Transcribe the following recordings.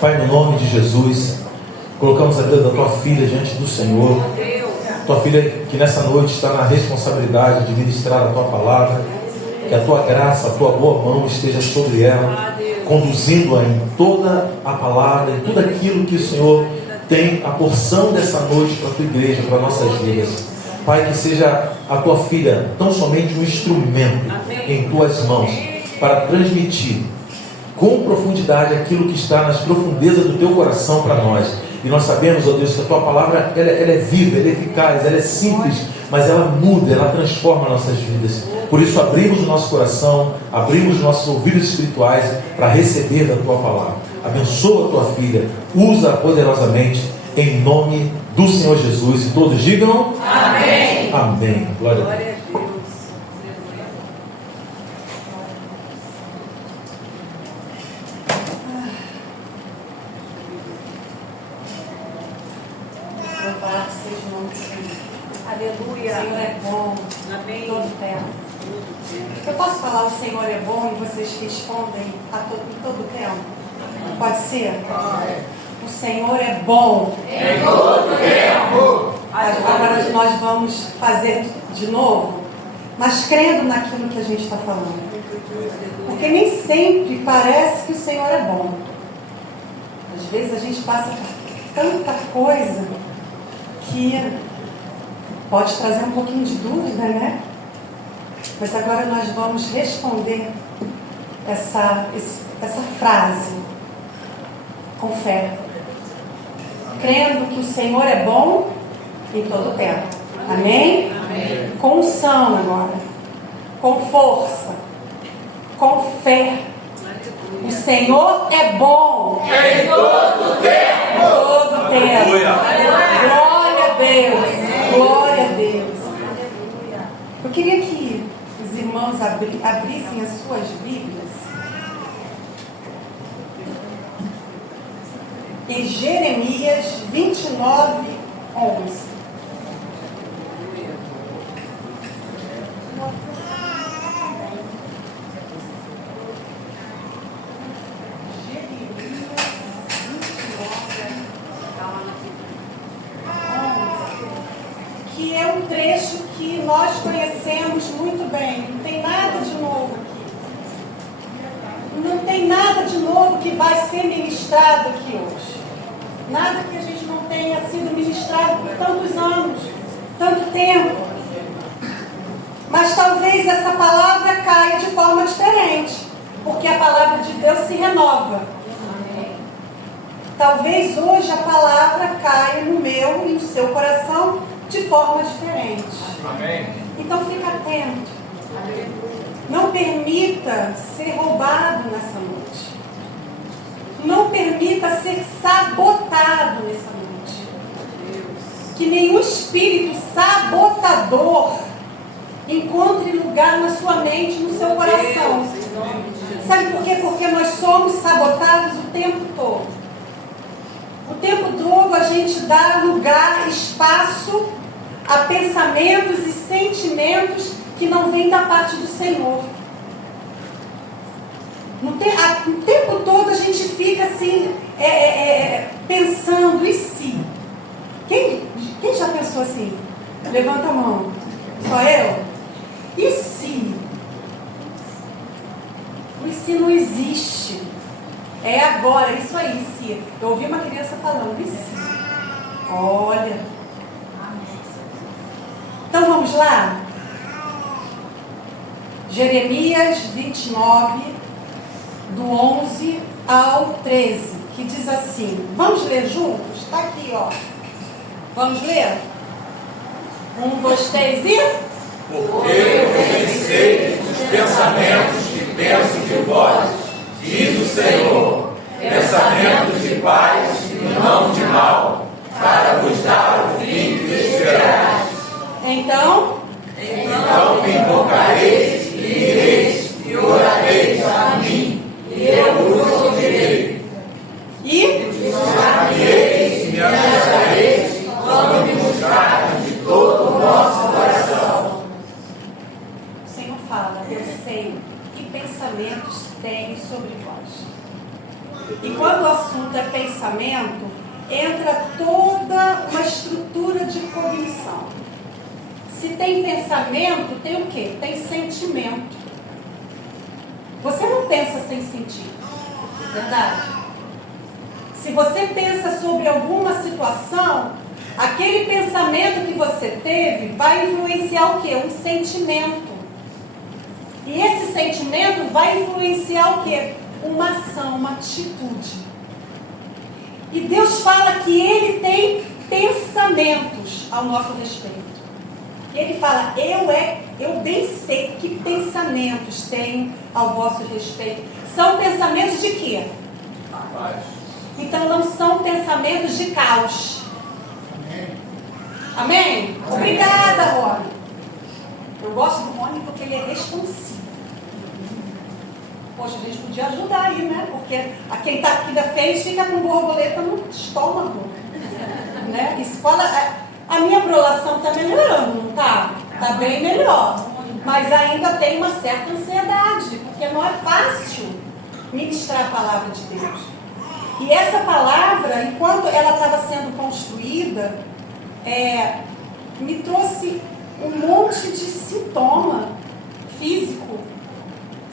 Pai, no nome de Jesus, colocamos a vida da tua filha diante do Senhor. Tua filha que nessa noite está na responsabilidade de ministrar a tua palavra. Que a tua graça, a tua boa mão esteja sobre ela, conduzindo-a em toda a palavra, em tudo aquilo que o Senhor tem a porção dessa noite para a tua igreja, para nossas vidas. Pai, que seja a tua filha tão somente um instrumento em tuas mãos para transmitir com profundidade aquilo que está nas profundezas do teu coração para nós. E nós sabemos, ó Deus, que a tua palavra ela é viva, ela é eficaz, ela é simples, mas ela muda, ela transforma nossas vidas. Por isso abrimos o nosso coração, abrimos os nossos ouvidos espirituais para receber da tua palavra. Abençoa a tua filha, usa poderosamente em nome do Senhor Jesus. E todos digam amém. Amém. Glória a Deus. Aleluia. O Senhor é bom. Amém. Todo tempo. Eu posso falar o Senhor é bom e vocês respondem em todo tempo? Pode ser? O Senhor é bom. Em todo tempo. Agora nós vamos fazer de novo, mas crendo naquilo que a gente está falando. Porque nem sempre parece que o Senhor é bom. Às vezes a gente passa por tanta coisa que pode trazer um pouquinho de dúvida, né? Mas agora nós vamos responder essa frase com fé, crendo que o Senhor é bom em todo o tempo. Amém? Amém. Com unção agora, com força, com fé. O Senhor é bom em todo tempo. Todo tempo. Glória a Deus. Glória a Deus. Eu queria que os irmãos abrissem as suas Bíblias em Jeremias 29, 11. Que é um trecho que nós conhecemos muito bem. Não tem nada de novo aqui. Não tem nada de novo que vai ser ministrado aqui hoje. Nada que a gente não tenha sido ministrado por tantos anos, tanto tempo. Mas talvez essa palavra caia de forma diferente, porque a palavra de Deus se renova. Talvez hoje a palavra caia no meu e no seu coração de forma diferente. Amém. Então fica atento. Amém. Não permita ser roubado nessa noite. Não permita ser sabotado nessa noite. Que nenhum espírito sabotador encontre lugar na sua mente, no seu coração. Sabe por quê? Porque nós somos sabotados o tempo todo. O tempo todo a gente dá lugar, espaço a pensamentos e sentimentos que não vêm da parte do Senhor. O tempo todo a gente fica assim, pensando, e se? Quem já pensou assim? Levanta a mão. Só eu? E se? O e se não existe. É agora, isso aí, se. Eu ouvi uma criança falando, e se? Olha. Então vamos lá? Jeremias 29, do 11 ao 13, que diz assim, vamos ler juntos? Está aqui, ó. Vamos ler? 1, 2, 3 e... Porque eu conheci os pensamentos que penso de vós, diz o Senhor, pensamentos de paz e não de mal, para vos dar o fim que esperais. Então me invocareis e ireis e orareis a mim, e eu vos ouvirei. E chameareis e me ajudareis quando me mostrarem de todo o vosso coração. O Senhor fala, eu sei que pensamentos tenho sobre vós. E quando o assunto é pensamento, entra toda uma estrutura de cognição. Se tem pensamento, tem o quê? Tem sentimento. Você não pensa sem sentir, verdade? Se você pensa sobre alguma situação, aquele pensamento que você teve vai influenciar o quê? Um sentimento. E esse sentimento vai influenciar o quê? Uma ação, uma atitude. E Deus fala que Ele tem pensamentos ao nosso respeito. Ele fala, eu bem sei que pensamentos tenho ao vosso respeito. São pensamentos de quê? Então não são pensamentos de caos. Amém? Obrigada, Rony. Eu gosto do Rony porque ele é responsivo. Poxa, a gente podia ajudar aí, né? Porque quem está aqui da frente fica com borboleta no estômago. Né? Escola, a minha prolação está melhorando, não está? Está bem melhor. Mas ainda tem uma certa ansiedade, porque não é fácil ministrar a palavra de Deus. E essa palavra, enquanto ela estava sendo construída, me trouxe um monte de sintoma físico,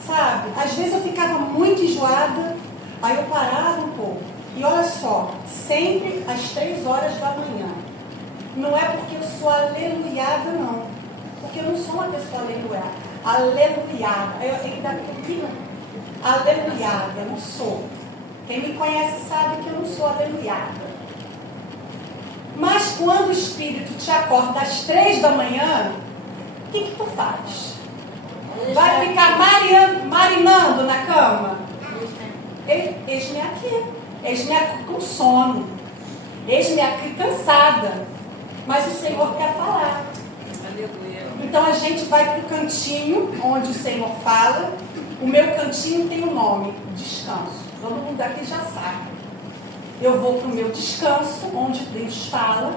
sabe? Às vezes eu ficava muito enjoada, aí eu parava um pouco. E olha só, sempre às 3 horas da manhã. Não é porque eu sou aleluiada, não. Porque eu não sou uma pessoa aleluiada. Aleluiada. Aleluiada, eu não sou. Quem me conhece sabe que eu não sou aleluiada. Mas quando o Espírito te acorda às 3 da manhã, o que tu faz? Vai ficar marinando na cama? Eis-me aqui. Eis-me aqui com sono. Eis-me aqui cansada. Mas o Senhor quer falar. Então a gente vai para o cantinho onde o Senhor fala. O meu cantinho tem um nome, descanso. Todo mundo aqui já sabe. Eu vou para o meu descanso, onde Deus fala.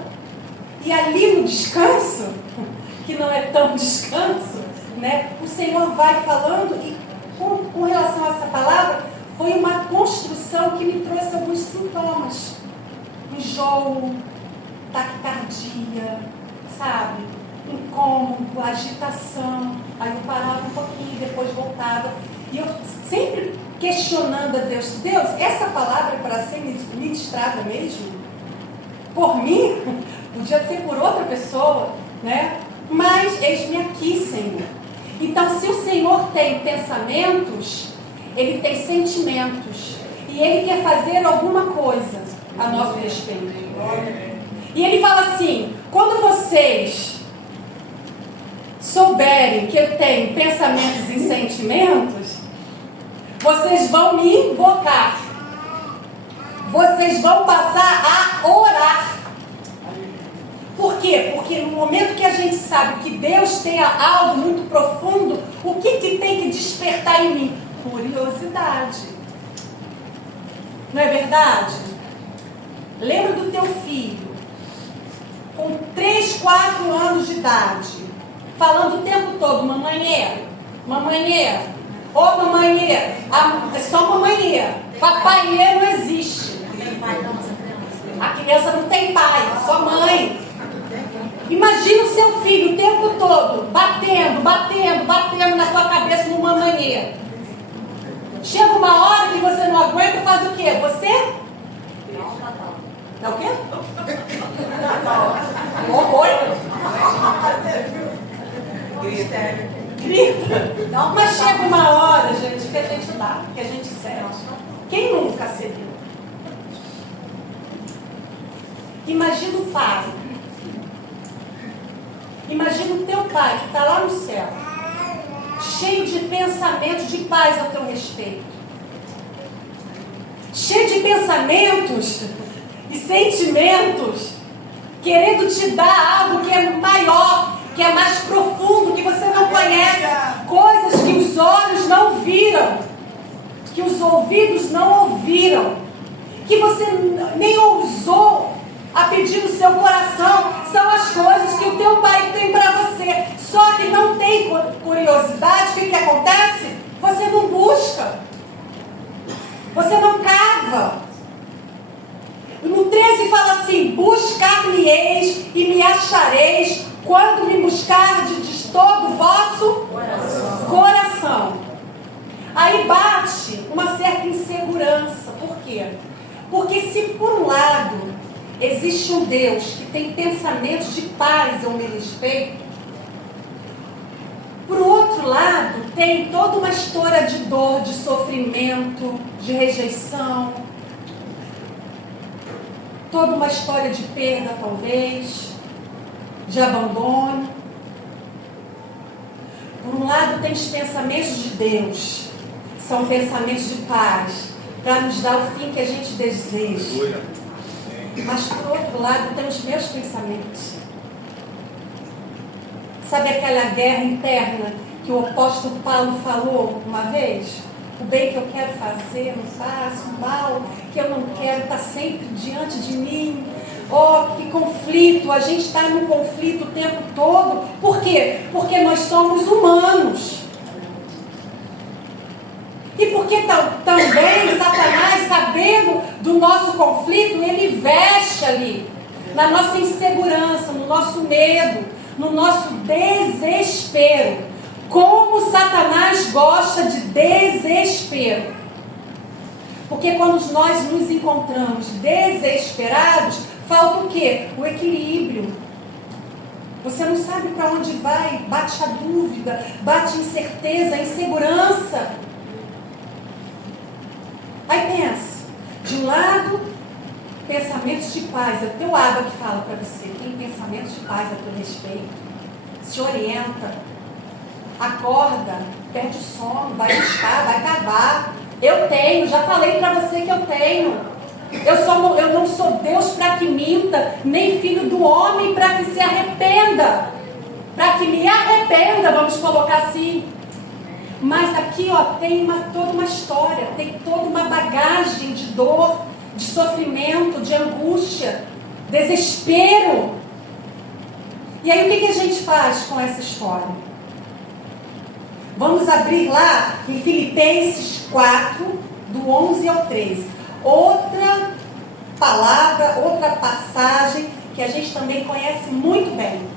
E ali no descanso, que não é tão descanso, né? O Senhor vai falando e com relação a essa palavra, foi uma construção que me trouxe alguns sintomas. Enjoo, taquicardia, sabe? Incômodo, agitação. Aí eu parava um pouquinho, depois voltava. E eu sempre questionando a Deus, Deus, essa palavra é para ser ministrada mesmo? Por mim? Podia ser por outra pessoa, né? Mas eis-me aqui, Senhor. Então, se o Senhor tem pensamentos, Ele tem sentimentos. E Ele quer fazer alguma coisa a nosso respeito. E Ele fala assim, quando vocês souberem que eu tenho pensamentos e sentimentos, vocês vão me invocar. Vocês vão passar a orar. Por quê? Porque no momento que a gente sabe que Deus tem algo muito profundo, o que tem que despertar em mim? Curiosidade. Não é verdade? Lembra do teu filho, com 3, 4 anos de idade, falando o tempo todo, mamãe, ô mamãe, é só mamãe, papai não existe. A criança não tem pai, só mãe. Imagina o seu filho o tempo todo batendo na tua cabeça no mamãe. Chega uma hora que você não aguenta, faz o quê? Você? É o quê? Oi? Grita. Não, mas chega uma hora, gente, que a gente dá, que a gente cede. Quem nunca cedeu? Imagina o pai. Imagina o teu pai que está lá no céu, cheio de pensamentos de paz ao teu respeito. Cheio de pensamentos e sentimentos, querendo te dar algo que é maior, que é mais profundo, que você não conhece, coisas que os olhos não viram, que os ouvidos não ouviram, que você nem ousou a pedir no seu coração. São as coisas que o teu pai tem para você. Só que não tem curiosidade. O que acontece? Você não busca. Você não cava. No 13 fala assim: buscar-me-eis e me achareis quando me buscardes de todo o vosso coração. Aí bate uma certa insegurança. Por quê? Porque se por um lado existe um Deus que tem pensamentos de paz ao meu respeito, por outro lado tem toda uma história de dor, de sofrimento, de rejeição, toda uma história de perda talvez, de abandono. Por um lado tem os pensamentos de Deus, são pensamentos de paz, para nos dar o fim que a gente deseja. Mas por outro lado tem os meus pensamentos. Sabe aquela guerra interna que o apóstolo Paulo falou uma vez? O bem que eu quero fazer, não faço. O mal que eu não quero está sempre diante de mim. Oh, que conflito! A gente está num conflito o tempo todo. Por quê? Porque nós somos humanos. E porque também Satanás, sabendo do nosso conflito, ele veste ali, na nossa insegurança, no nosso medo, no nosso desespero. Como Satanás gosta de desespero. Porque quando nós nos encontramos desesperados, falta o quê? O equilíbrio. Você não sabe para onde vai, bate a dúvida, bate a incerteza, a insegurança. Aí pensa, de um lado, pensamentos de paz, é o teu Abba que fala para você, tem pensamentos de paz a teu respeito, se orienta, acorda, perde o sono, vai buscar, vai cavar. Eu tenho, já falei para você que eu tenho. Eu não sou Deus para que minta, nem filho do homem para que se arrependa, para que me arrependa, vamos colocar assim. Mas aqui tem toda uma história, tem toda uma bagagem de dor, de sofrimento, de angústia, desespero. E aí o que a gente faz com essa história? Vamos abrir lá em Filipenses 4, do 11 ao 13. Outra palavra, outra passagem que a gente também conhece muito bem.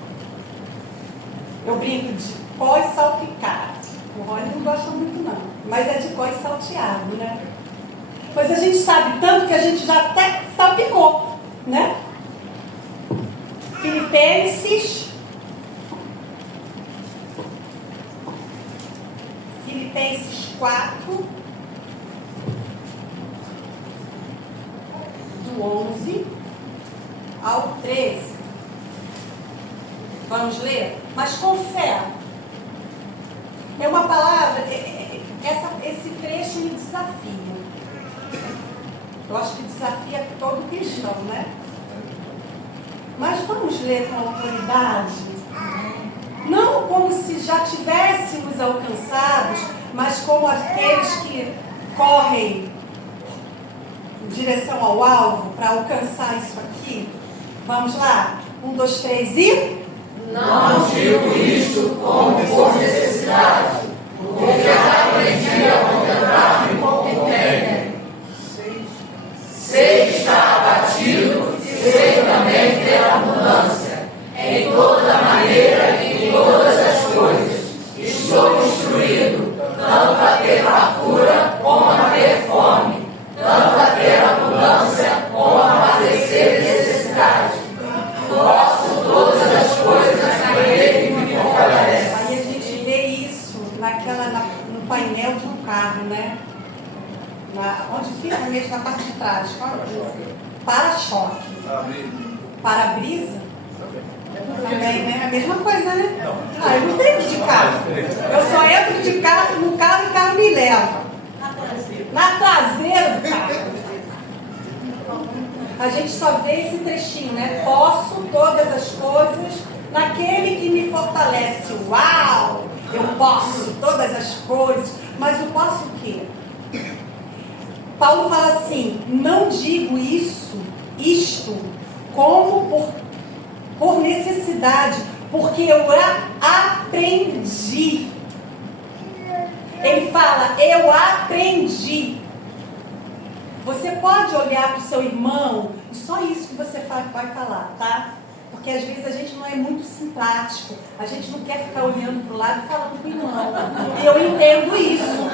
Eu brinco de pó e salpicado. O Rony não gosta muito não, mas é de pó e salteado, né? Pois a gente sabe tanto que a gente já até salpicou, né? Filipenses 4, do 11 ao 13. Vamos ler? Mas com fé. É uma palavra, esse trecho me desafia. Eu acho que desafia todo cristão, né? Mas vamos ler com autoridade. Não como se já tivéssemos alcançados, mas como aqueles que correm em direção ao alvo para alcançar isso aqui. Vamos lá? 1, 2, 3 e... Não digo isto como por necessidade, porque aprendi a contentar-me com o que tenho. Sei estar abatido, sei também ter abundância, em toda maneira e em todas as coisas. Estou instruído, tanto a ter fartura como a ter fome, tanto a ter abundância como a padecer necessidade. Posso todas as coisas naquele que me fortalece. Aí a gente vê isso no painel de um carro, né? Onde fica mesmo, na parte de trás. Para-choque. Para-brisa? Também, né? A mesma coisa, né? Eu não entro de carro. Eu só entro de carro no carro e o carro me leva. Na traseira do carro. A gente só vê esse trechinho, né? Posso todas as coisas naquele que me fortalece. Uau! Eu posso todas as coisas. Mas eu posso o quê? Paulo fala assim: não digo isto como por necessidade, porque eu aprendi. Ele fala, eu aprendi. Você pode olhar para o seu irmão, e só isso que você vai falar, tá? Porque às vezes a gente não é muito simpático, a gente não quer ficar olhando para o lado e falando com o irmão. E eu entendo isso,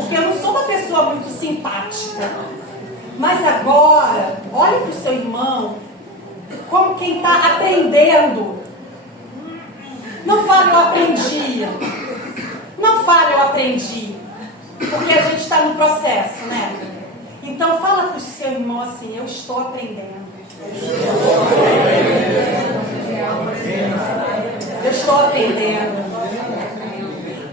porque eu não sou uma pessoa muito simpática. Mas agora, olhe para o seu irmão como quem está aprendendo. Não fale eu aprendi. Não fale eu aprendi. Porque a gente está no processo, né? Então fala para o seu irmão assim, eu estou aprendendo. Eu estou aprendendo.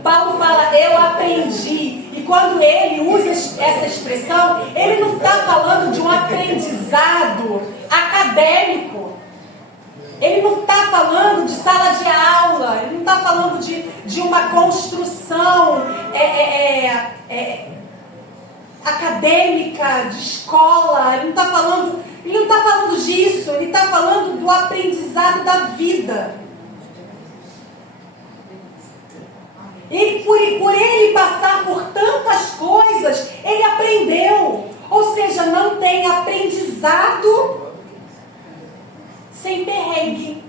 Paulo fala, eu aprendi. E quando ele usa essa expressão, ele não está falando de um aprendizado acadêmico. Ele não está falando de sala de aula. Ele não está falando de uma construção acadêmica, de escola. Ele não está falando disso. Ele está falando do aprendizado da vida. E por ele passar por tantas coisas, ele aprendeu. Ou seja, não tem aprendizado sem perrengue.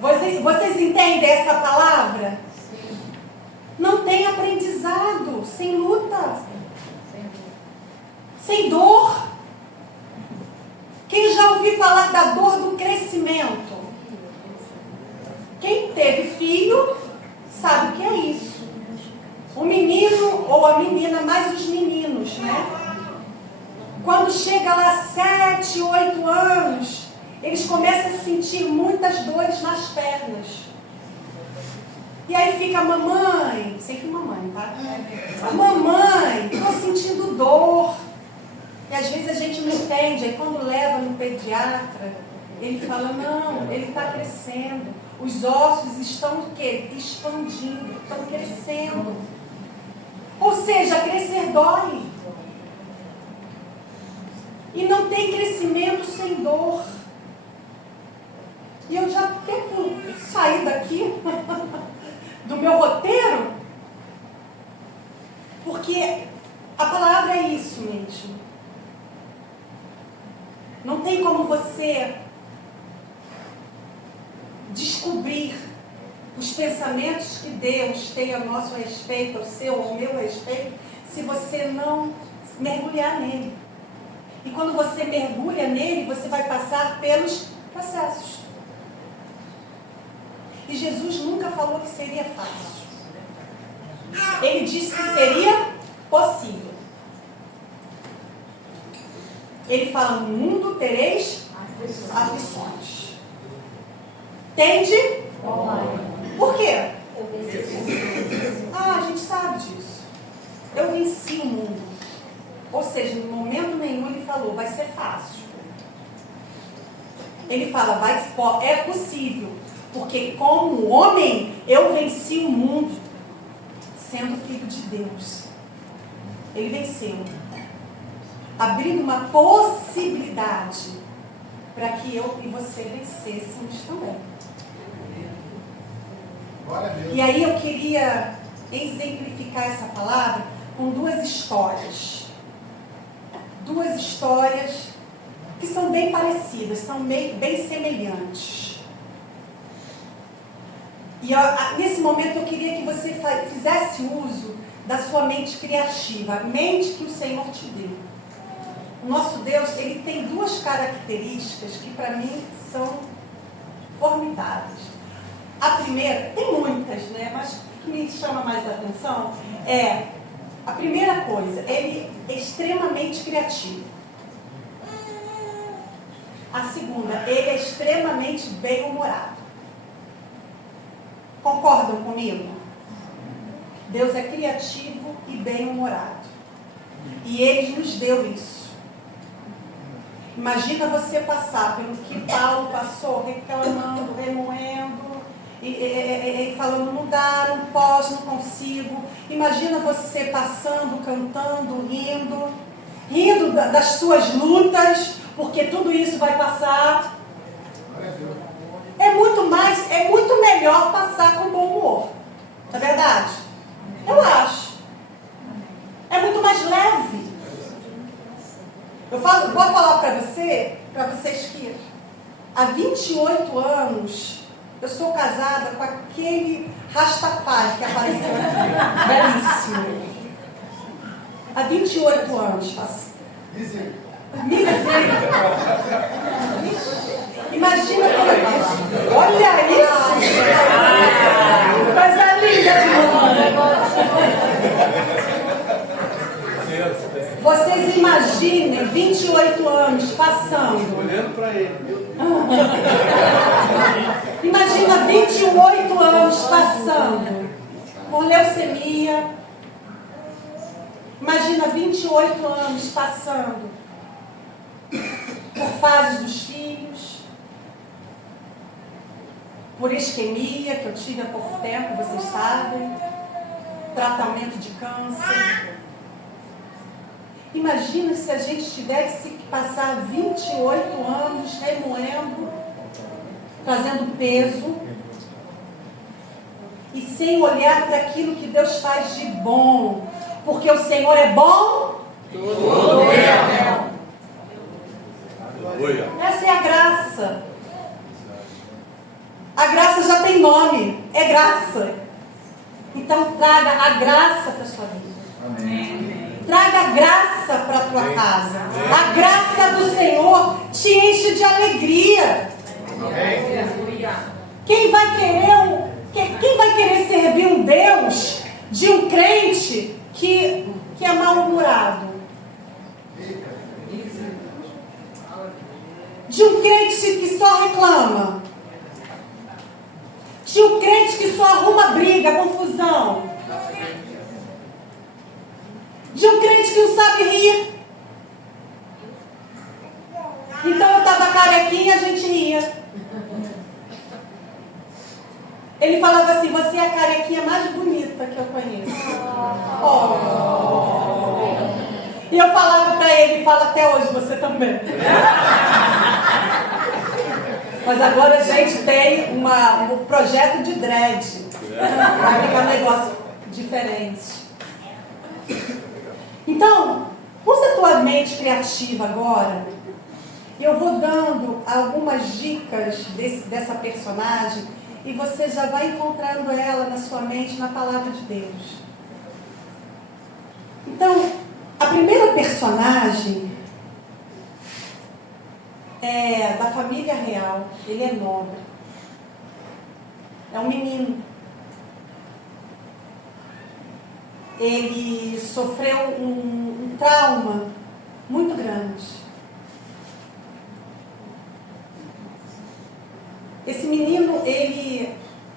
Vocês entendem essa palavra? Não tem aprendizado sem luta, sem dor. Quem já ouviu falar da dor do crescimento? Quem teve filho sabe o que é isso. O menino ou a menina, mais os meninos, né? Quando chega lá 7, 8 anos, eles começam a sentir muitas dores nas pernas. E aí fica a mamãe, sempre mamãe, tá? Mamãe, estou sentindo dor. E às vezes a gente não entende. Aí quando leva no pediatra, ele fala, não, ele está crescendo. Os ossos estão o quê? Expandindo, estão crescendo. Ou seja, crescer dói. E não tem crescimento sem dor. E eu já tento sair daqui do meu roteiro, porque a palavra é isso mesmo. Não tem como você descobrir os pensamentos que Deus tem a nosso respeito, ao seu, ao meu respeito, se você não mergulhar nele. E quando você mergulha nele, você vai passar pelos processos. E Jesus nunca falou que seria fácil. Ele disse que seria possível. Ele fala, no mundo tereis aflições. Entende? Por quê? A gente sabe disso. Eu venci o mundo. Ou seja, no momento nenhum ele falou, vai ser fácil. Ele fala, é possível. Porque como homem, eu venci o mundo, sendo filho de Deus. Ele venceu. Abrindo uma possibilidade para que eu e você vencêssemos também. E aí eu queria exemplificar essa palavra com duas histórias. Duas histórias que são bem parecidas, são bem semelhantes. E nesse momento eu queria que você fizesse uso da sua mente criativa, a mente que o Senhor te deu. O nosso Deus, ele tem duas características que para mim são formidáveis. A primeira, tem muitas, né? Mas o que me chama mais a atenção é, a primeira coisa, ele é extremamente criativo. A segunda, ele é extremamente bem-humorado. Concordam comigo? Deus é criativo e bem-humorado. E Ele nos deu isso. Imagina você passar pelo que Paulo passou, reclamando, remoendo, e falando, não dá, não posso, não consigo. Imagina você passando, cantando, rindo das suas lutas, porque tudo isso vai passar. É muito melhor passar com bom humor. Não é verdade? Eu acho. É muito mais leve. há 28 anos, eu sou casada com aquele Rastafari que apareceu aqui. Belíssimo. Há 28 anos. Misericórdia. Imagina como... Olha isso! Coisa linda de mamãe. Vocês imaginem 28 anos passando. Olhando para ele. Imagina 28 anos passando por leucemia. Imagina 28 anos passando por fases dos filhos, por isquemia, que eu tive há pouco tempo, vocês sabem, tratamento de câncer. Imagina se a gente tivesse que passar 28 anos remoendo, trazendo peso, e sem olhar para aquilo que Deus faz de bom, porque o Senhor é bom todo tempo. Essa é a graça. A graça já tem nome, é graça. Então traga a graça para a sua vida. Amém. Traga a graça para a tua casa. A graça do Senhor te enche de alegria. Quem vai querer servir um Deus de um crente que é mal-humorado? De um crente que só reclama? De um crente que só arruma briga, confusão? De um crente que não sabe rir? Então eu estava carequinha, a gente ria. Ele falava assim: você é a carequinha mais bonita que eu conheço. Oh. E eu falava para ele, fala até hoje, você também. Mas agora a gente tem um projeto de dread. Vai ficar um negócio diferente. Então, usa a tua mente criativa agora. Eu vou dando algumas dicas dessa personagem e você já vai encontrando ela na sua mente, na palavra de Deus. Então, a primeira personagem é da família real. Ele é nobre. É um menino. Ele sofreu um trauma muito grande. Esse menino, ele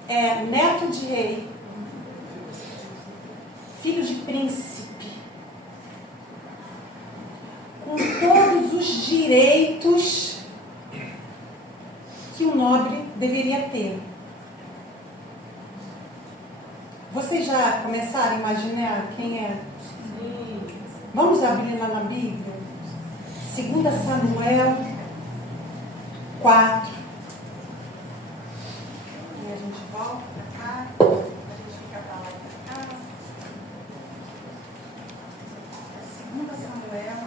é neto de rei, filho de príncipe, com todos os direitos que um nobre deveria ter. Vocês já começaram a imaginar quem é? Vamos abrir lá na Bíblia. 2 Samuel 4. E a gente volta para cá. A gente fica para lá e para cá. 2 Samuel.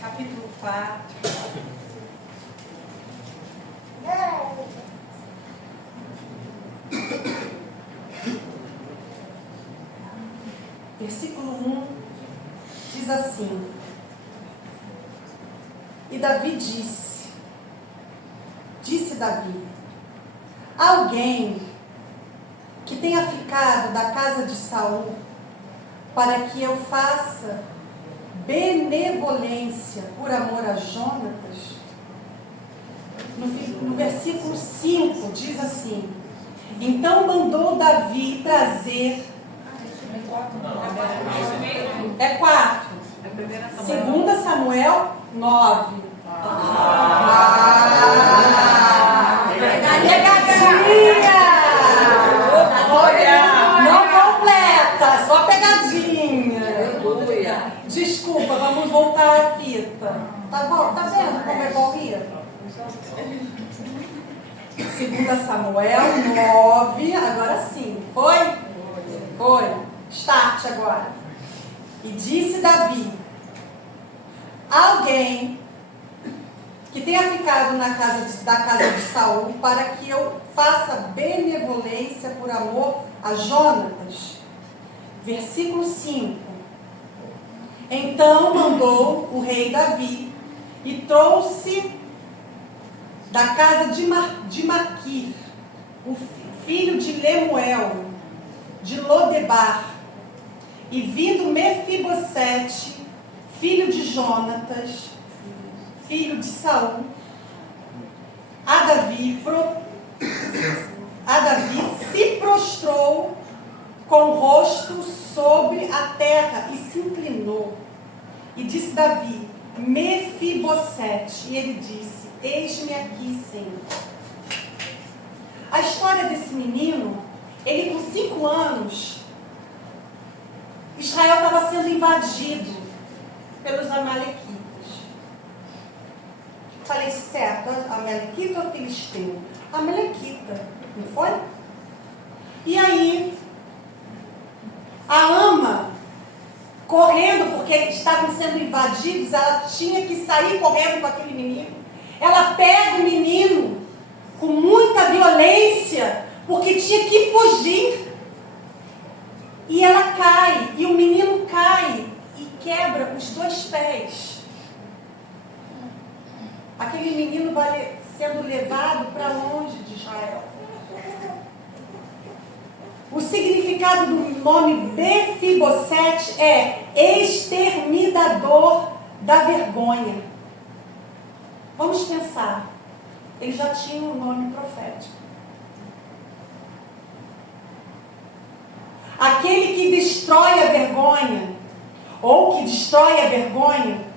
Capítulo 4. Versículo 1 diz assim: E Davi disse Davi: alguém que tenha ficado da casa de Saul, para que eu faça benevolência por amor a Jonatas. No versículo 5 diz assim: então mandou Davi trazer. É 4. 2 Samuel 9. Pegadinha! Não completa, só pegadinha. Desculpa, vamos voltar a fita. Tá bom? Tá vendo como é bom rir? 2 Samuel 9, agora sim. Foi? Foi. Start agora. E disse Davi: alguém que tenha ficado da casa de Saul, para que eu faça benevolência por amor a Jonatas. Versículo 5. Então mandou o rei Davi e trouxe da casa de Maquir, o filho de Lemuel, de Lodebar, e vindo Mefibosete, filho de Jonatas, filho de Saul, a Davi se prostrou com o rosto sobre a terra e se inclinou. E disse Davi: Mefibosete. E ele disse: eis-me aqui, Senhor. A história desse menino, ele com 5 anos, Israel estava sendo invadido pelos amalequitas. Falei certo? Amalequita ou filisteu? Amalequita, não foi? E aí, a ama, correndo, porque eles estavam sendo invadidos, ela tinha que sair correndo com aquele menino. Ela pega o menino com muita violência, porque tinha que fugir. E ela cai, e o menino cai e quebra os 2 pés. Aquele menino vai sendo levado para longe de Israel. O significado do nome Mefibosete é exterminador da vergonha. Vamos pensar. Ele já tinha um nome profético. Aquele que destrói a vergonha, ou que destrói a vergonha,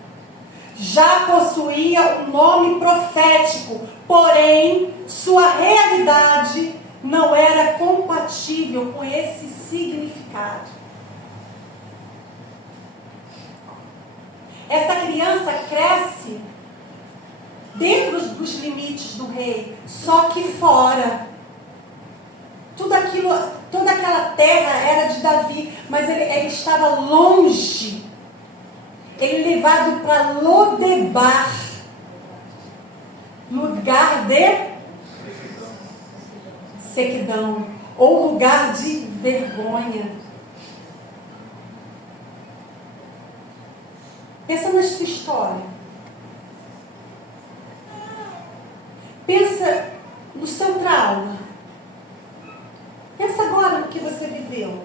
já possuía um nome profético, porém, sua realidade não era compatível com esse significado. Essa criança cresce dentro dos limites do rei, só que fora. Toda aquela terra era de Davi, mas ele estava longe. Ele levado para Lodebar, lugar de sequidão, ou lugar de vergonha. Pensa na sua história. Pensa no seu trauma. Pensa agora no que você viveu.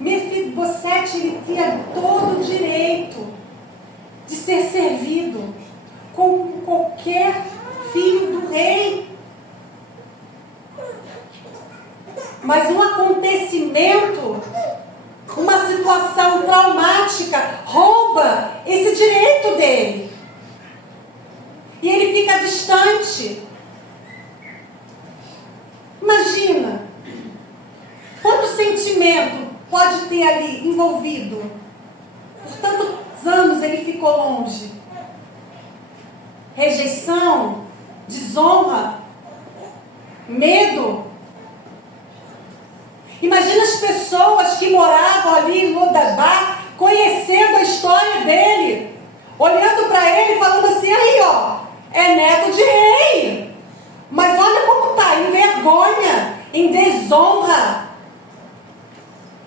Mefibosete, ele tinha todo o direito de ser servido como qualquer filho do rei. Mas um acontecimento, uma situação traumática, rouba esse direito dele. E ele fica distante. Imagina quanto sentimento pode ter ali envolvido. Por tantos anos ele ficou longe. Rejeição, desonra, medo. Imagina as pessoas que moravam ali em Lodebar, conhecendo a história dele, olhando para ele e falando assim: aí ó, é neto de rei, mas olha como está, em vergonha, em desonra.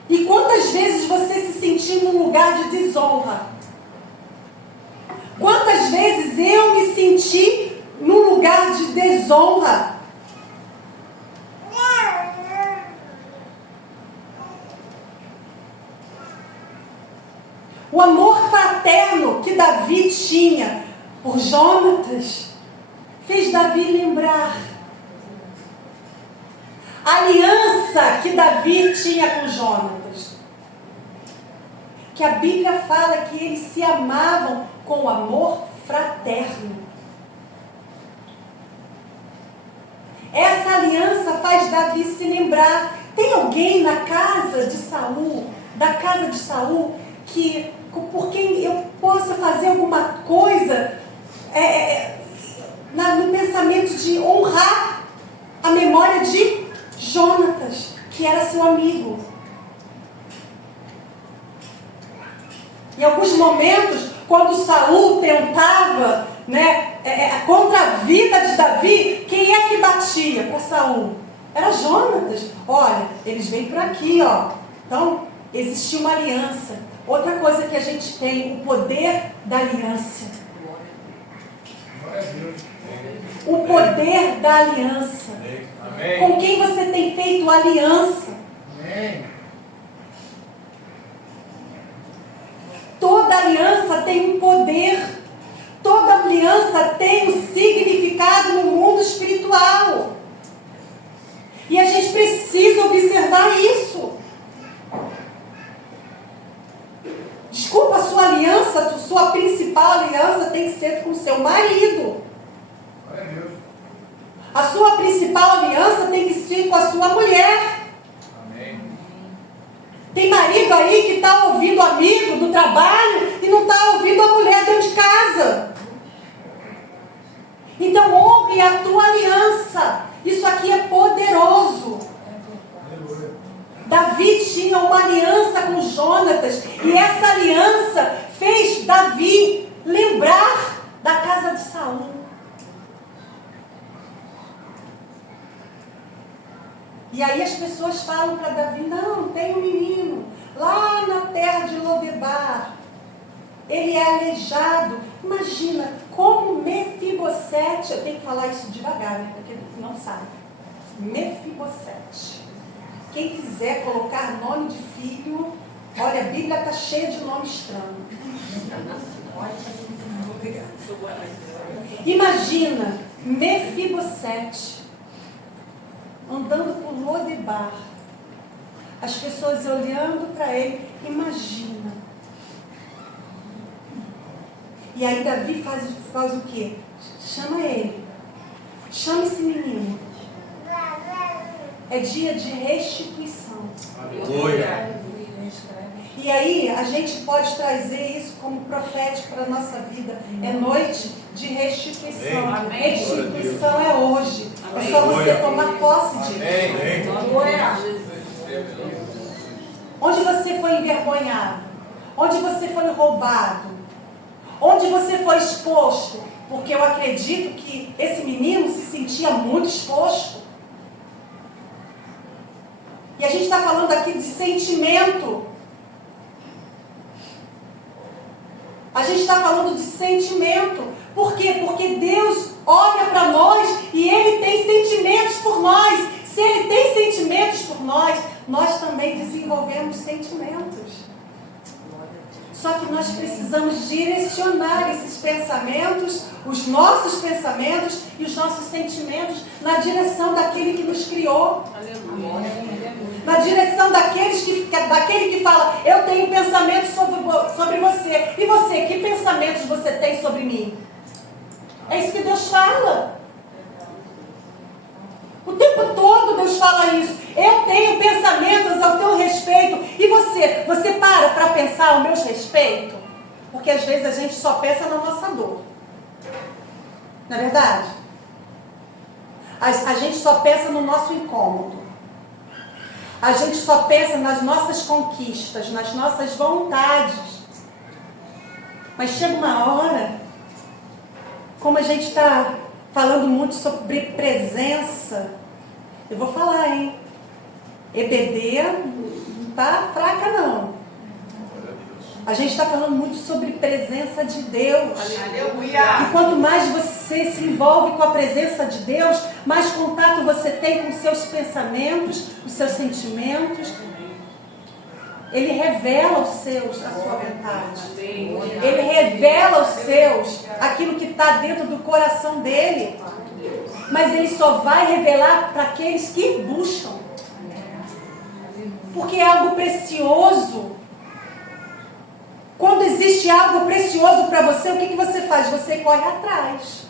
E quantas vezes você se sentiu num lugar de desonra? Quantas vezes eu me senti num lugar de desonra? O amor fraterno que Davi tinha por Jonatas fez Davi lembrar a aliança que Davi tinha com Jonatas. Que a Bíblia fala que eles se amavam com amor fraterno. Essa aliança faz Davi se lembrar. Tem alguém na casa de Saul, da casa de Saul, que por quem eu possa fazer alguma coisa no pensamento de honrar a memória de Jonatas, que era seu amigo. Em alguns momentos, quando Saul tentava, contra a vida de Davi, quem é que batia para Saul? Era Jonatas. Olha, eles vêm por aqui, ó. Então, existia uma aliança. Outra coisa que a gente tem, o poder da aliança. O poder da aliança. Amém. Com quem você tem feito aliança? Amém. Toda aliança tem um poder. Toda aliança tem um significado no mundo espiritual. E a gente precisa observar isso. Desculpa, a sua aliança, sua principal aliança tem que ser com o seu marido. A sua principal aliança tem que ser com a sua mulher. Amém. Tem marido aí que está ouvindo amigo do trabalho e não está ouvindo a mulher dentro de casa. Então honre a tua aliança. Isso aqui é poderoso. Davi tinha uma aliança com Jonatas. E essa aliança fez Davi lembrar da casa de Saul. E aí as pessoas falam para Davi, não, tem um menino lá na terra de Lodebar. Ele é aleijado. Imagina como Mefibosete, eu tenho que falar isso devagar, né? Porque não sabe. Mefibosete. Quem quiser colocar nome de filho, olha, a Bíblia está cheia de nome estranho. Imagina Mefibosete andando por Lodebar, as pessoas olhando para ele. Imagina. E aí Davi faz o quê? Chama ele. Chama esse menino. É dia de restituição. Aleluia. E aí a gente pode trazer isso como profético para a nossa vida. É noite de restituição. Amém. Restituição é hoje. Amém. É só você tomar posse disso. Amém. Onde você foi envergonhado? Onde você foi roubado? Onde você foi exposto? Porque eu acredito que esse menino se sentia muito exposto. E a gente está falando aqui de sentimento. A gente está falando de sentimento. Por quê? Porque Deus olha para nós e Ele tem sentimentos por nós. Se Ele tem sentimentos por nós, nós também desenvolvemos sentimentos. Só que nós precisamos direcionar esses pensamentos, os nossos pensamentos e os nossos sentimentos na direção daquele que nos criou. Na direção daquele que fala, eu tenho pensamentos sobre você. E você, que pensamentos você tem sobre mim? É isso que Deus fala. O tempo todo Deus fala isso. Eu tenho pensamentos ao teu respeito. E você? Você para pensar ao meu respeito? Porque às vezes a gente só pensa na nossa dor. Não é verdade? A gente só pensa no nosso incômodo. A gente só pensa nas nossas conquistas, nas nossas vontades. Mas chega uma hora, como a gente está falando muito sobre presença, eu vou falar, hein? EBD não está fraca, não. A gente está falando muito sobre presença de Deus. Aleluia. E quanto mais você se envolve com a presença de Deus, mais contato você tem com os seus pensamentos, os seus sentimentos. Ele revela aos seus a sua vontade. Ele revela aos seus aquilo que está dentro do coração dele. Mas ele só vai revelar para aqueles que buscam. Porque é algo precioso. Quando existe algo precioso para você, o que você faz? Você corre atrás.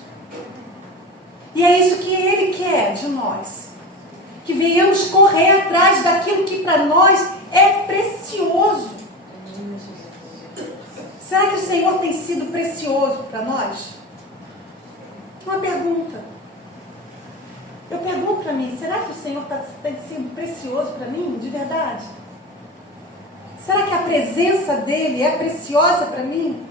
E é isso que Ele quer de nós. Que venhamos correr atrás daquilo que para nós é precioso. Será que o Senhor tem sido precioso para nós? Uma pergunta. Eu pergunto para mim, será que o Senhor está sendo precioso para mim, de verdade? Será que a presença dele é preciosa para mim?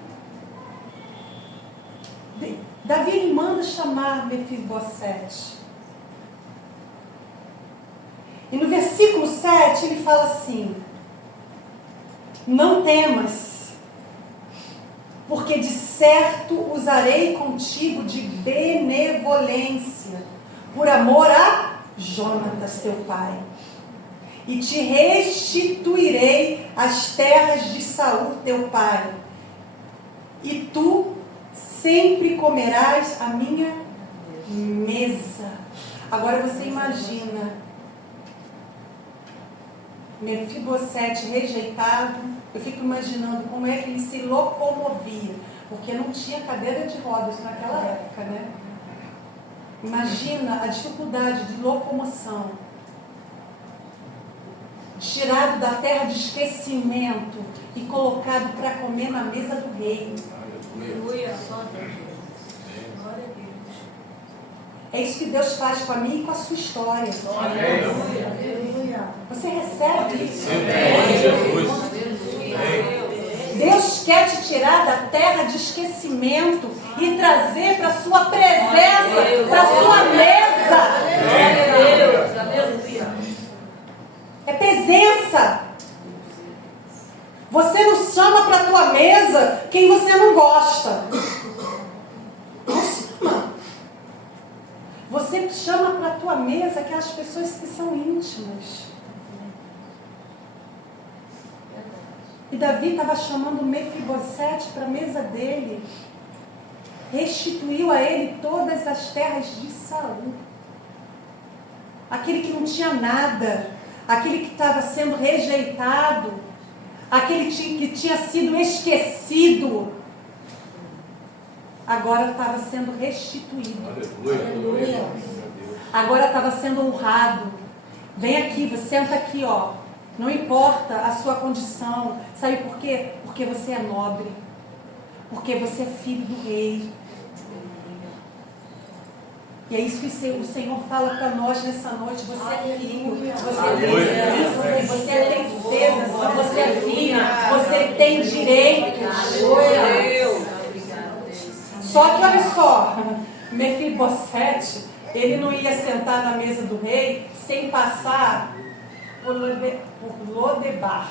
Davi me manda chamar Mefibosete. E no versículo 7 ele fala assim: não temas, porque de certo usarei contigo de benevolência, por amor a Jonatas teu pai, e te restituirei as terras de Saul teu pai, e tu sempre comerás a minha mesa. Agora você imagina Mefibosete rejeitado. Eu fico imaginando como é que ele se locomovia, porque não tinha cadeira de rodas naquela época, né? Imagina a dificuldade de locomoção. Tirado da terra de esquecimento e colocado para comer na mesa do rei. Aleluia. É isso que Deus faz com a minha e com a sua história. Aleluia. Você recebe isso? Amém. Deus quer te tirar da terra de esquecimento e trazer para a sua presença, para a sua mesa. É presença. Você não chama para a tua mesa quem você não gosta. Você chama para a tua mesa aquelas pessoas que são íntimas. E Davi estava chamando Mefibosete para a mesa dele. Restituiu a ele todas as terras de Saul. Aquele que não tinha nada, aquele que estava sendo rejeitado, aquele que tinha sido esquecido, agora estava sendo restituído. Aleluia. Agora estava sendo honrado. Vem aqui, você senta aqui, ó. Não importa a sua condição. Sabe por quê? Porque você é nobre. Porque você é filho do rei. E é isso que o Senhor fala para nós nessa noite. Você é filho, você é príncipe, você é princesa, você é filha, você tem direitos. Só que olha só, Mefibosete, ele não ia sentar na mesa do rei sem passar por Lodebar.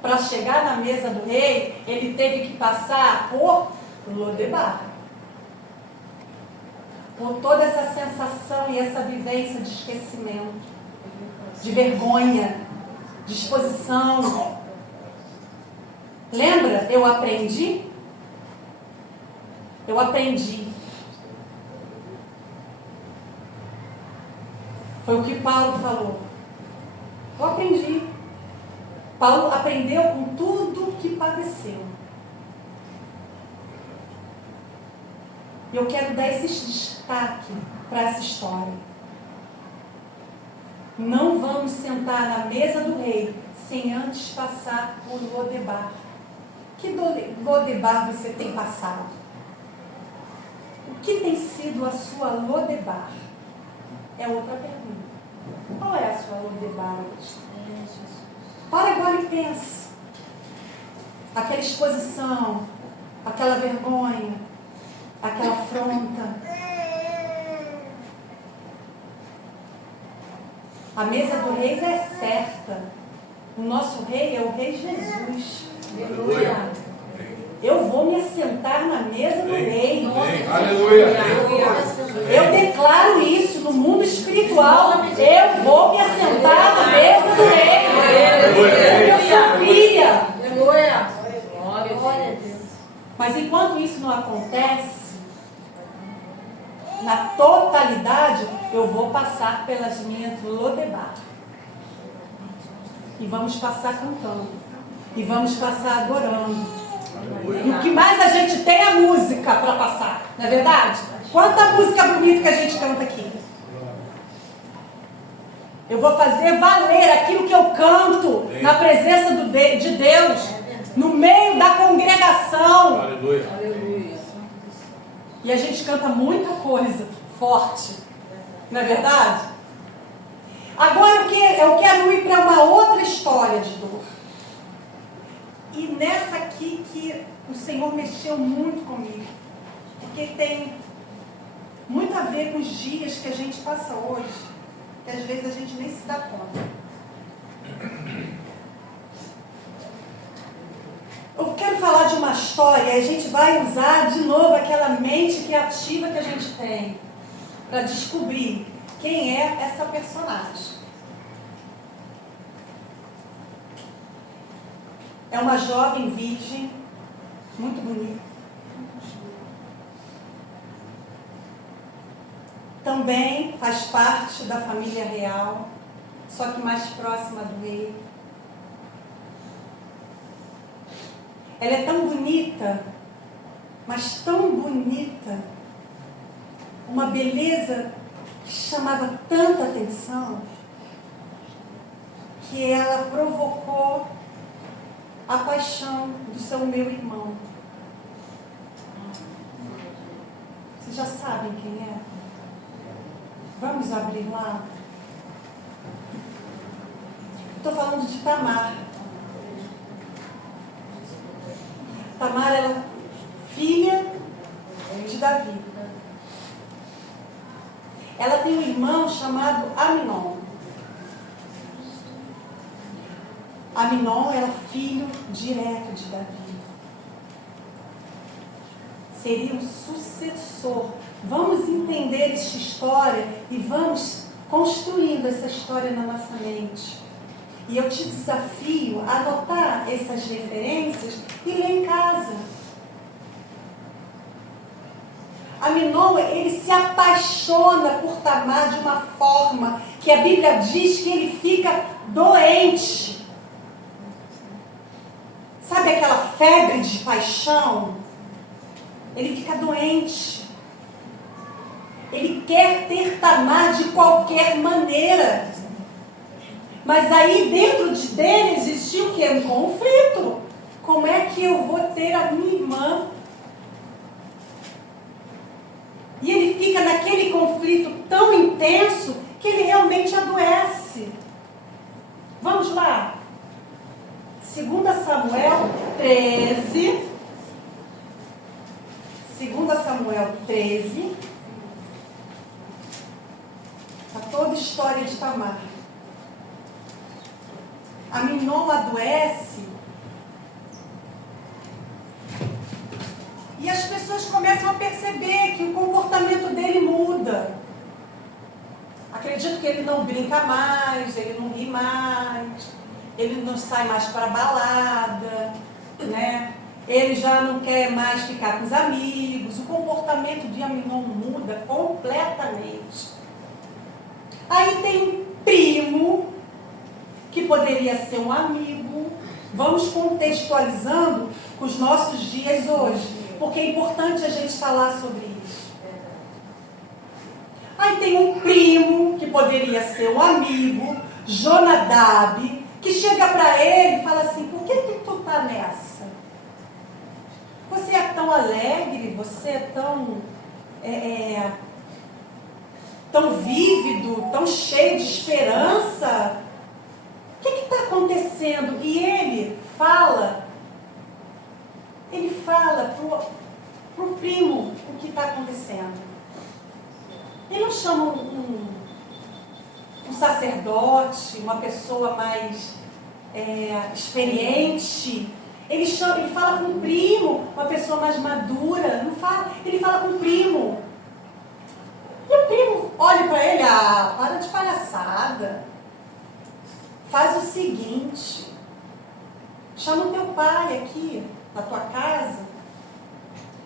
Para chegar na mesa do rei, ele teve que passar por Lodebar. Por toda essa sensação e essa vivência de esquecimento, de vergonha, de exposição. Lembra? Eu aprendi. Foi o que Paulo falou. Eu aprendi. Paulo aprendeu com tudo que padeceu. E eu quero dar esse destaque para essa história. Não vamos sentar na mesa do rei sem antes passar por Lodebar. Que Lodebar você tem passado? O que tem sido a sua Lodebar? É outra pergunta. Qual é a sua Lodebar hoje? Para agora e pensa. Aquela exposição, aquela vergonha, aquela afronta. A mesa do rei é certa. O nosso rei é o rei Jesus. Aleluia. Eu vou me assentar na mesa do rei. Aleluia. Eu declaro isso no mundo espiritual. Eu vou me assentar na mesa do rei. Eu sou filha. Mas enquanto isso não acontece, na totalidade, eu vou passar pelas minhas Lodebar. E vamos passar cantando. E vamos passar adorando. E o que mais a gente tem é música para passar, não é verdade? Quanta música bonita que a gente canta aqui. Eu vou fazer valer aquilo que eu canto na presença de Deus, no meio da congregação. Aleluia. E a gente canta muita coisa forte. Não é verdade? Agora eu quero ir para uma outra história de dor. E nessa aqui que o Senhor mexeu muito comigo. Porque tem muito a ver com os dias que a gente passa hoje. Que às vezes a gente nem se dá conta. Eu quero falar de uma história e a gente vai usar de novo aquela mente criativa que a gente tem para descobrir quem é essa personagem. É uma jovem virgem, muito bonita. Também faz parte da família real, só que mais próxima do rei. Ela é tão bonita, mas tão bonita, uma beleza que chamava tanta atenção, que ela provocou a paixão do seu meu irmão. Vocês já sabem quem é? Vamos abrir lá? Estou falando de Tamar. Tamar era filha de Davi. Ela tem um irmão chamado Aminon. Aminon era filho direto de Davi. Seria o sucessor. Vamos entender essa história e vamos construindo essa história na nossa mente. E eu te desafio a anotar essas referências e ler em casa. Aminon, ele se apaixona por Tamar de uma forma que a Bíblia diz que ele fica doente. Sabe aquela febre de paixão? Ele fica doente. Ele quer ter Tamar de qualquer maneira. Mas aí dentro dele existiu o quê? Um conflito. Como é que eu vou ter a minha irmã? E ele fica naquele conflito tão intenso que ele realmente adoece. Vamos lá. 2 Samuel 13. 2 Samuel 13. Está toda a história de Tamar. Aminon adoece. E as pessoas começam a perceber que o comportamento dele muda. Acredito que ele não brinca mais, ele não ri mais, ele não sai mais para balada, né? Ele já não quer mais ficar com os amigos. O comportamento de Aminon muda completamente. Aí tem um primo, que poderia ser um amigo. Vamos contextualizando com os nossos dias hoje, porque é importante a gente falar sobre isso. Aí tem um primo, que poderia ser um amigo, Jonadab, que chega para ele e fala assim: por que tu tá nessa? Você é tão alegre, você é tão vívido, tão cheio de esperança. O que está acontecendo? E ele fala para o primo o que está acontecendo. Ele não chama um sacerdote, uma pessoa mais experiente. Ele fala com o primo, uma pessoa mais madura. Não fala, ele fala com o primo. E o primo olha para ele: para de palhaçada. Faz o seguinte, chama o teu pai aqui na tua casa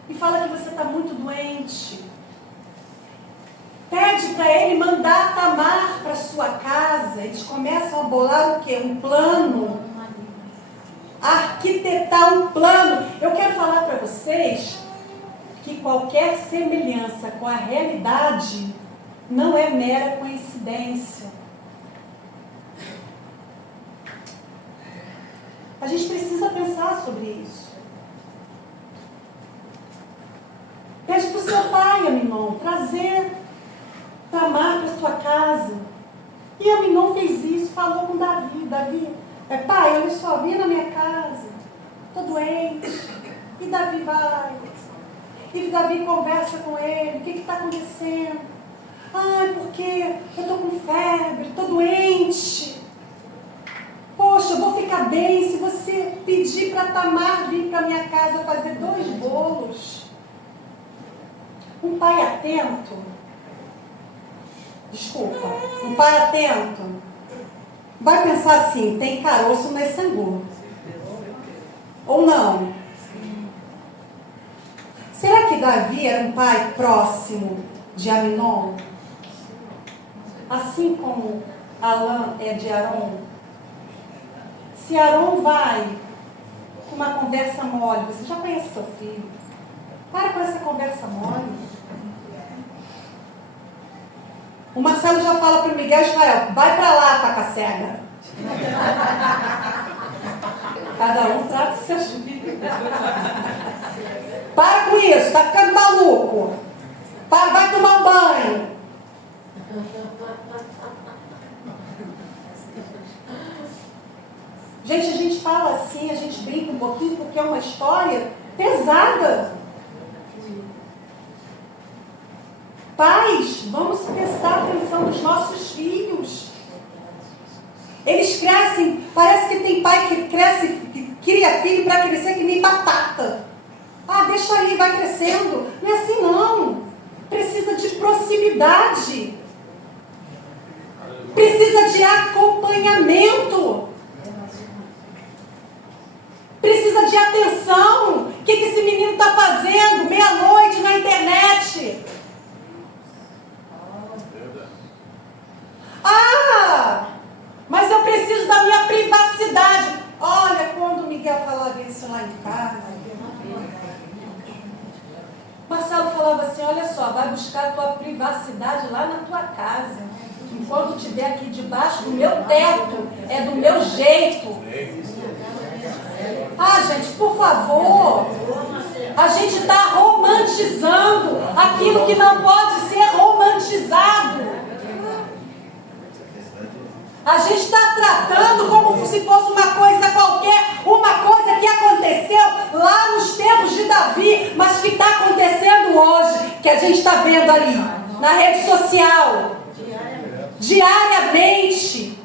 e fala que você está muito doente. Pede para ele mandar Tamar para sua casa. Eles começam a bolar o quê? Um plano. Arquitetar um plano. Eu quero falar para vocês que qualquer semelhança com a realidade não é mera coincidência. A gente precisa pensar sobre isso. Pede para o seu pai, Aminon, trazer Tamar para sua casa. E Aminon fez isso, falou com Davi. Davi, pai, olha só, vem na minha casa, estou doente. E Davi vai. E Davi conversa com ele, o que está acontecendo? Porque eu estou com febre, estou doente. Poxa, eu vou ficar bem se você pedir para Tamar vir para minha casa fazer 2 bolos. Um pai atento, um pai atento, vai pensar assim, tem caroço nesse angu. Ou não? Será que Davi era um pai próximo de Aminon? Assim como Alã é de Aron? Se Aron vai com uma conversa mole, você já conhece seu filho? Para com essa conversa mole. O Marcelo já fala para o Miguel Israel, vai para lá, faca cega. Cada um trata os seus filhos. Para com isso, está ficando maluco. Vai tomar um banho. Gente, a gente fala assim, a gente brinca um pouquinho, porque é uma história pesada. Pais, vamos prestar atenção nos nossos filhos. Eles crescem, parece que tem pai que cresce, que cria filho para crescer que nem batata. Deixa aí, vai crescendo. Não é assim não. Precisa de proximidade. Precisa de acompanhamento. Precisa de atenção. O que esse menino está fazendo meia-noite na internet? Mas eu preciso da minha privacidade. Olha, quando o Miguel falava isso lá em casa, Marcelo falava assim, olha só, vai buscar a tua privacidade lá na tua casa. Enquanto estiver aqui debaixo do meu teto, é do meu jeito. Gente, por favor. A gente está romantizando aquilo que não pode ser romantizado. A gente está tratando como se fosse uma coisa qualquer, uma coisa que aconteceu lá nos tempos de Davi, mas que está acontecendo hoje, que a gente está vendo ali, na rede social, diariamente.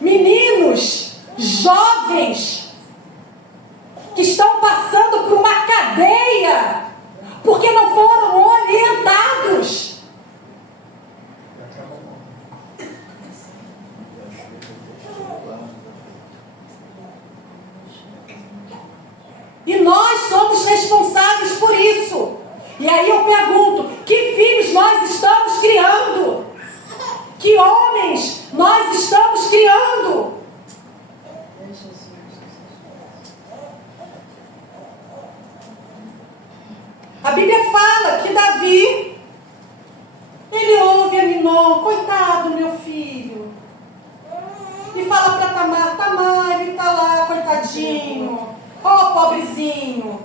Meninos, jovens, que estão passando por uma cadeia, porque não foram orientados. E nós somos responsáveis por isso. E aí eu pergunto, que filhos nós estamos criando? Que homens nós estamos criando? A Bíblia fala que Davi, ele ouve Aminon, coitado meu filho, e fala para Tamar, ele está lá, coitadinho, pobrezinho,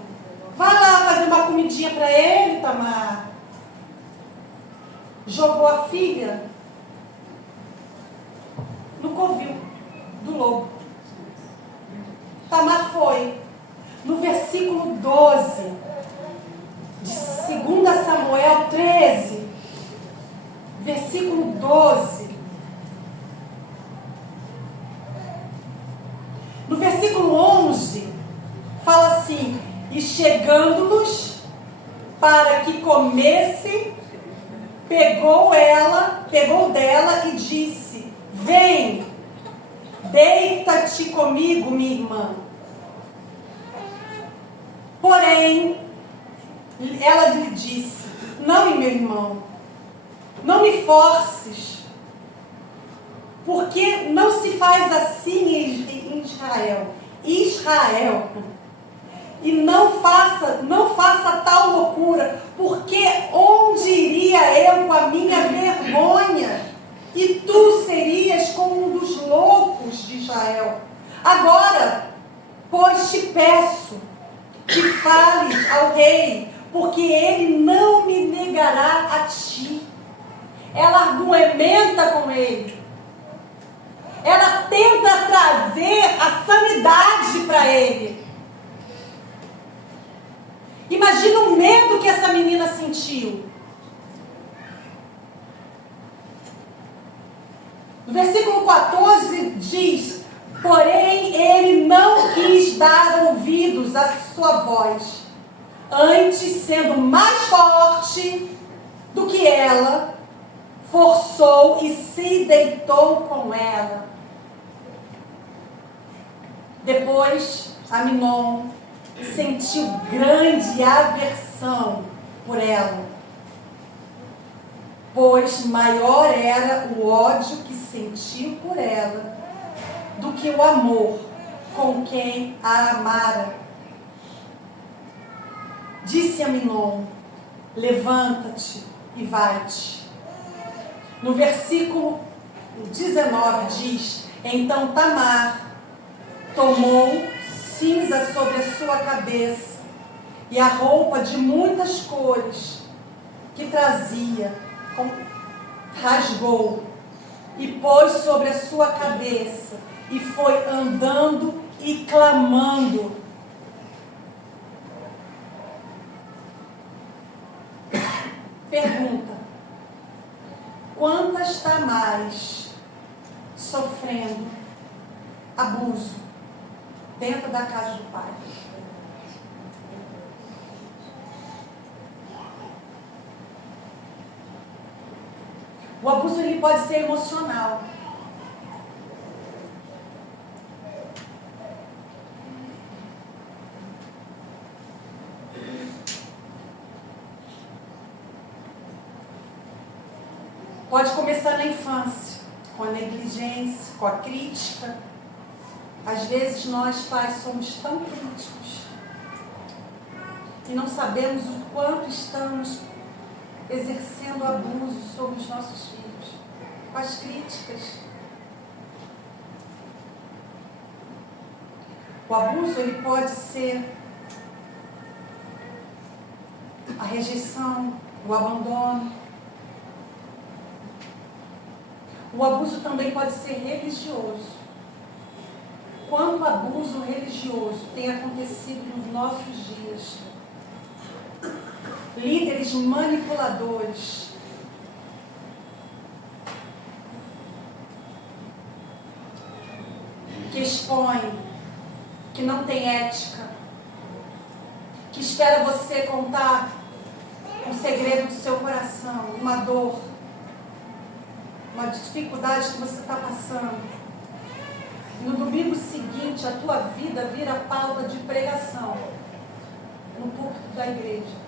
vai lá fazer uma comidinha para ele, Tamar. Jogou a filha no covil do lobo. Tamar foi. No versículo 12 de 2 Samuel 13, versículo 12. No versículo 11, fala assim: e chegando-nos para que comesse, pegou dela e disse: vem, deita-te comigo, minha irmã. Porém, ela lhe disse: não, meu irmão, não me forces, porque não se faz assim em Israel. E não faça tal loucura, porque onde iria eu com a minha vergonha? E tu serias como um dos loucos de Israel. Agora, pois te peço que fales ao rei, porque ele não me negará a ti. Ela argumenta com ele. Ela tenta trazer a sanidade para ele. Imagina o medo que essa menina sentiu. No versículo 14 diz: porém ele não quis dar ouvidos à sua voz, antes, sendo mais forte do que ela, forçou e se deitou com ela. Depois, Amnon sentiu grande aversão por ela, pois maior era o ódio que sentiu por ela do que o amor com quem a amara. Disse Amnon: levanta-te e vai-te. No versículo 19 diz: então Tamar tomou cinza sobre a sua cabeça e a roupa de muitas cores que trazia, rasgou e pôs sobre a sua cabeça e foi andando e clamando. Pergunta: quantas Tamars sofrendo abuso dentro da casa do pai? O abuso ele pode ser emocional. Pode começar na infância, com a negligência, com a crítica. Às vezes nós pais somos tão críticos e não sabemos o quanto estamos exercendo abuso sobre os nossos filhos, com as críticas. O abuso ele pode ser a rejeição, o abandono. O abuso também pode ser religioso. Quanto abuso religioso tem acontecido nos nossos dias? Líderes manipuladores, que expõem, que não tem ética, que espera você contar um segredo do seu coração, uma dor, uma dificuldade que você está passando. No domingo seguinte, a tua vida vira pauta de pregação no púlpito da igreja.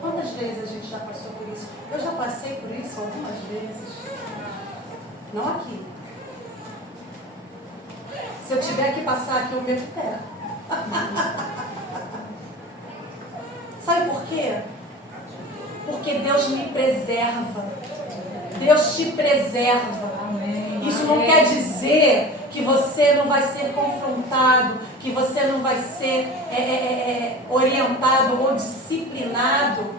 Quantas vezes a gente já passou por isso? Eu já passei por isso algumas vezes. Não aqui. Se eu tiver que passar aqui, eu meto o pé. Sabe por quê? Porque Deus me preserva. Deus te preserva. Isso não quer dizer que você não vai ser confrontado, que você não vai ser orientado ou disciplinado,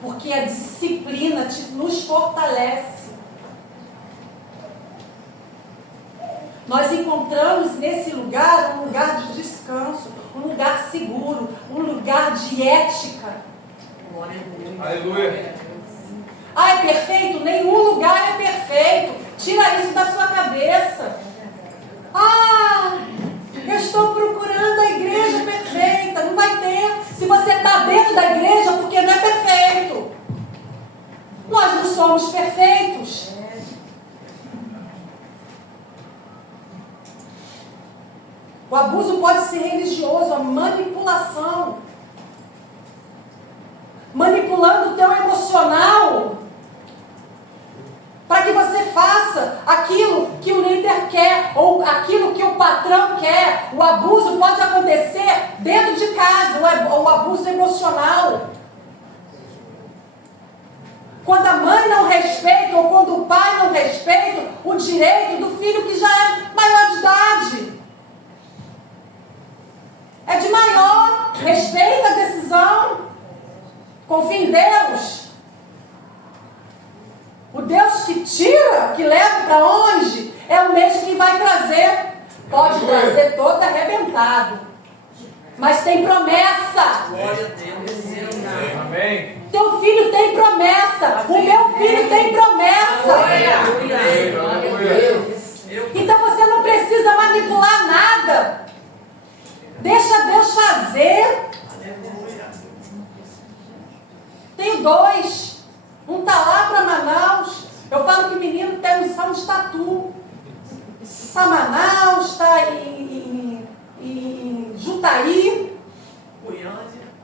porque a disciplina nos fortalece. Nós encontramos nesse lugar um lugar de descanso, um lugar seguro, um lugar de ética. Aleluia. Ah, é perfeito? Nenhum lugar é perfeito. Tira isso da sua cabeça. Ah, eu estou procurando a igreja perfeita. Não vai ter. Se você está dentro da igreja, porque não é perfeito. Nós não somos perfeitos. O abuso pode ser religioso, a manipulação. Manipulando o teu emocional para que você faça aquilo que o líder quer ou aquilo que o patrão quer. O abuso pode acontecer dentro de casa, o abuso emocional. Quando a mãe não respeita ou quando o pai não respeita o direito do filho que já é maior de idade. É de maior, respeita a decisão. Confia em Deus. O Deus que tira, que leva para onde, é o mesmo que vai trazer. Pode trazer todo arrebentado. Mas tem promessa. Glória a Deus. Amém. Teu filho tem promessa. O meu filho tem promessa. Então você não precisa manipular nada. Deixa Deus fazer. Tenho 2. Um está lá para Manaus. Eu falo que o menino tem unção de tatu. Está em Manaus, está em Jutaí,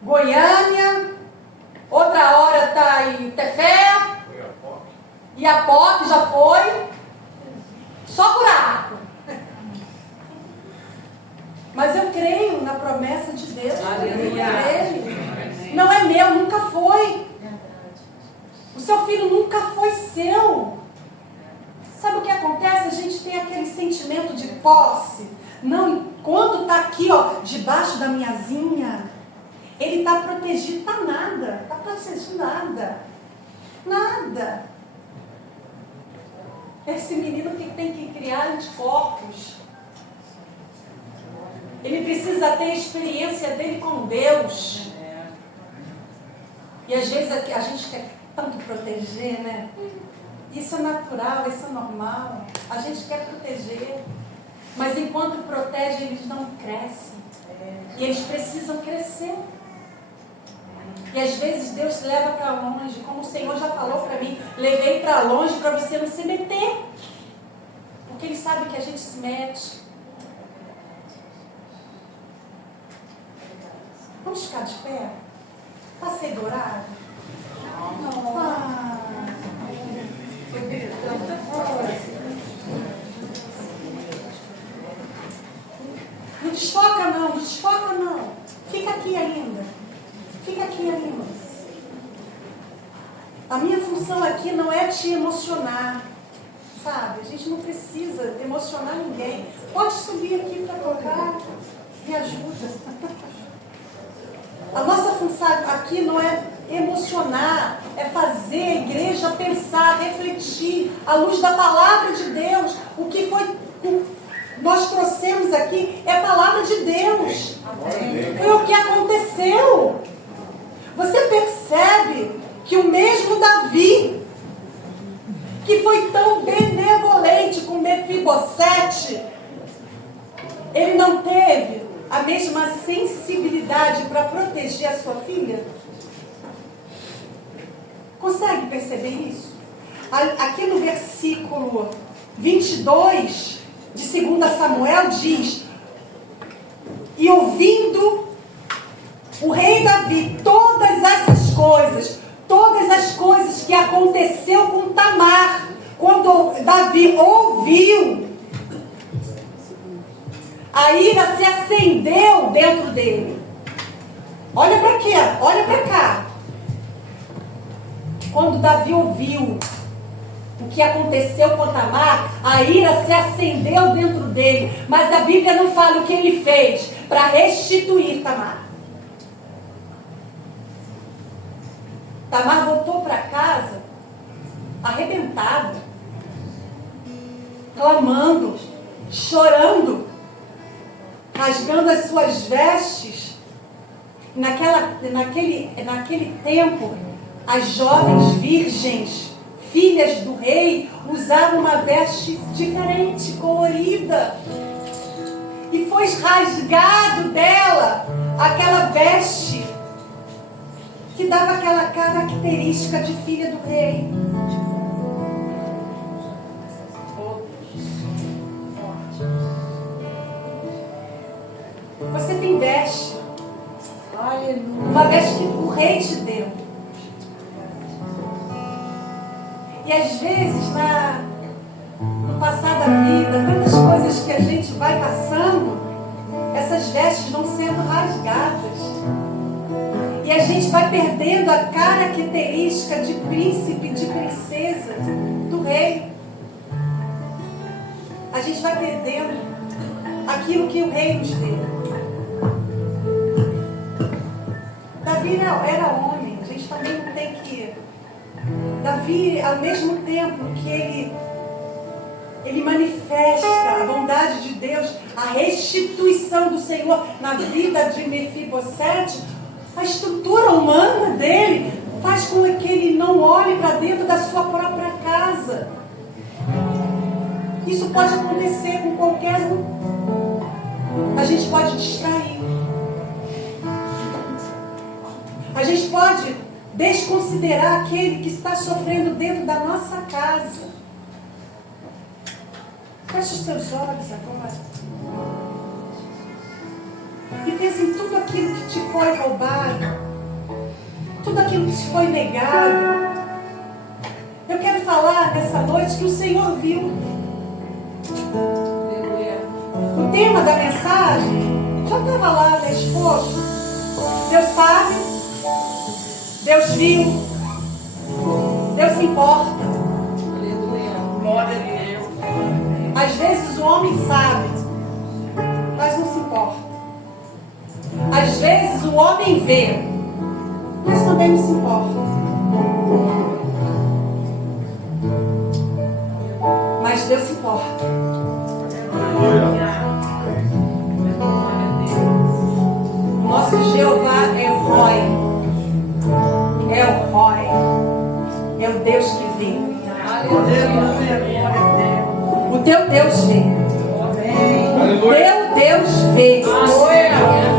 Goiânia. Outra hora está em Tefé. Iapoque já foi. Só buraco. Mas eu creio na promessa de Deus. Não é meu, nunca foi. O seu filho nunca foi seu. Sabe o que acontece? A gente tem aquele sentimento de posse. Não, enquanto está aqui, ó, debaixo da minha asinha, ele está protegido, está nada. Está protegido nada. Nada. Esse menino que tem que criar anticorpos. Ele precisa ter a experiência dele com Deus. E às vezes a gente quer tanto proteger, né? Isso é natural, isso é normal. A gente quer proteger. Mas enquanto protege, eles não crescem. E eles precisam crescer. E às vezes Deus leva para longe, como o Senhor já falou para mim, levei para longe para você não se meter. Porque Ele sabe que a gente se mete. Vamos ficar de pé? Passei do horário? Não. Não desfoca não. Fica aqui ainda. A minha função aqui não é te emocionar, sabe? A gente não precisa emocionar ninguém. Pode subir aqui para tocar, me ajuda. A nossa função aqui não é emocionar, é fazer a igreja pensar, refletir, à luz da palavra de Deus. O que nós trouxemos aqui é a palavra de Deus. Foi o que aconteceu. Você percebe que o mesmo Davi, que foi tão benevolente com Mefibosete, ele não teve a mesma sensibilidade para proteger a sua filha? Consegue perceber isso? Aqui no versículo 22 de 2 Samuel diz: e ouvindo o rei Davi todas as coisas que aconteceu com Tamar, quando Davi ouviu, a ira se acendeu dentro dele. Olha para quê? Olha para cá. Quando Davi ouviu o que aconteceu com Tamar, a ira se acendeu dentro dele. Mas a Bíblia não fala o que ele fez para restituir Tamar. Tamar voltou para casa arrebentada, clamando, chorando, rasgando as suas vestes. Naquele tempo, as jovens virgens, filhas do rei, usavam uma veste diferente, colorida. E foi rasgado dela aquela veste que dava aquela característica de filha do rei. Você tem veste. Uma veste que o rei te deu. E às vezes, no passar da vida, tantas coisas que a gente vai passando, essas vestes vão sendo rasgadas. E a gente vai perdendo a característica de príncipe, de princesa do rei. A gente vai perdendo aquilo que o rei nos deu. Davi era homem, a gente também não tem que... Davi, ao mesmo tempo que ele manifesta a bondade de Deus, a restituição do Senhor na vida de Mefibosete, a estrutura humana dele faz com que ele não olhe para dentro da sua própria casa. Isso pode acontecer com qualquer um. A gente pode distrair. A gente pode desconsiderar aquele que está sofrendo dentro da nossa casa. Feche os seus olhos agora. E pense em tudo aquilo que te foi roubado. Tudo aquilo que te foi negado. Eu quero falar nessa noite que o Senhor viu. O tema da mensagem já estava lá, né, exposto. Deus sabe. Deus viu. Deus se importa. Glória a Deus. Às vezes o homem sabe, mas não se importa. Às vezes o homem vê, mas também não se importa. Mas Deus se importa. Nosso Jeová é o Rói. É o Rói. É o Deus que vê. O teu Deus vê. O teu Deus vê.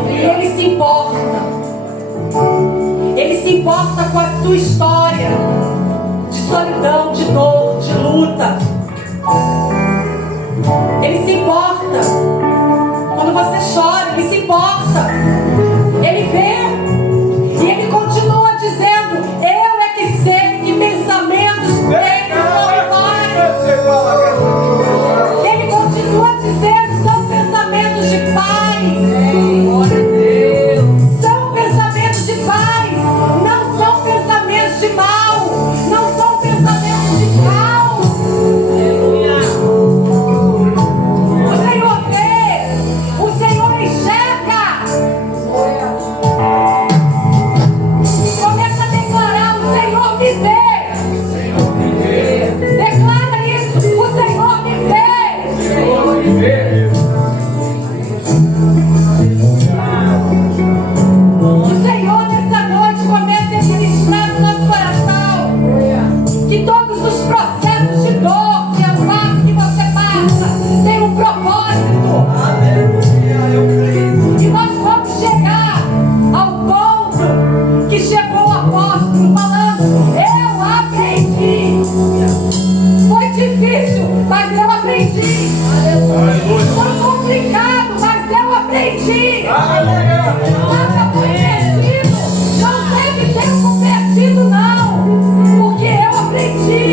E Ele se importa. Ele se importa com a tua história de solidão, de dor, de luta. Ele se importa. Quando você chora, Ele se importa. Ele vê. E Ele continua dizendo: eu é que sei que pensamentos tenho sobre vós. Ele continua dizendo: são pensamentos de paz. São pensamentos de paz. Não são pensamentos de mal. Não são pensamentos de caos. O Senhor vê. O Senhor enxerga. Começa a declarar: o Senhor me vê. Declara isso: o Senhor me vê. Senhor me vê. O Senhor nessa noite comece a ministrar no nosso coração que todos os processos de dor, de amparo que você passa têm um propósito. E nós vamos chegar ao ponto que chegou o apóstolo falando: eu aprendi. Foi difícil, mas eu aprendi. Foi complicado, mas eu aprendi. Nada foi perdido. Não teve tempo perdido, não. Porque eu aprendi.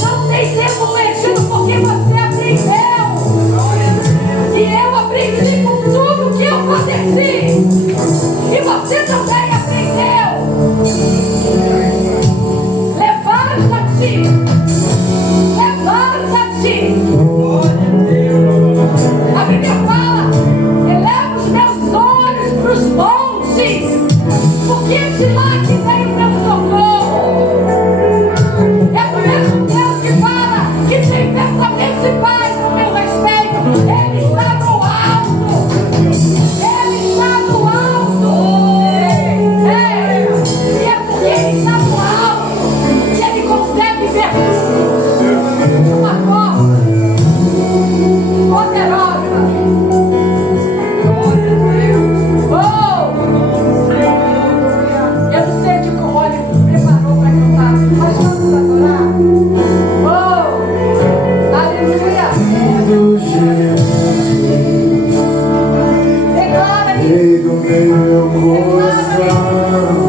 Não tem tempo perdido porque você aprendeu. E eu aprendi com tudo que eu aconteci. E você também aprendeu. Levanta-te. Levanta-te. A Bíblia fala: eleva os meus olhos para os montes, porque de lá que vem o meu socorro. É o mesmo Deus que fala que tem pensamento de paz no meu respeito. Ele está no alto. Ele está no alto. E é porque Ele está no alto que Ele consegue ver tudo de uma forma poderosa. Eu não sei o que o Rony preparou para cantar, mas vamos adorar. Aleluia. Declara isso. Meu coração.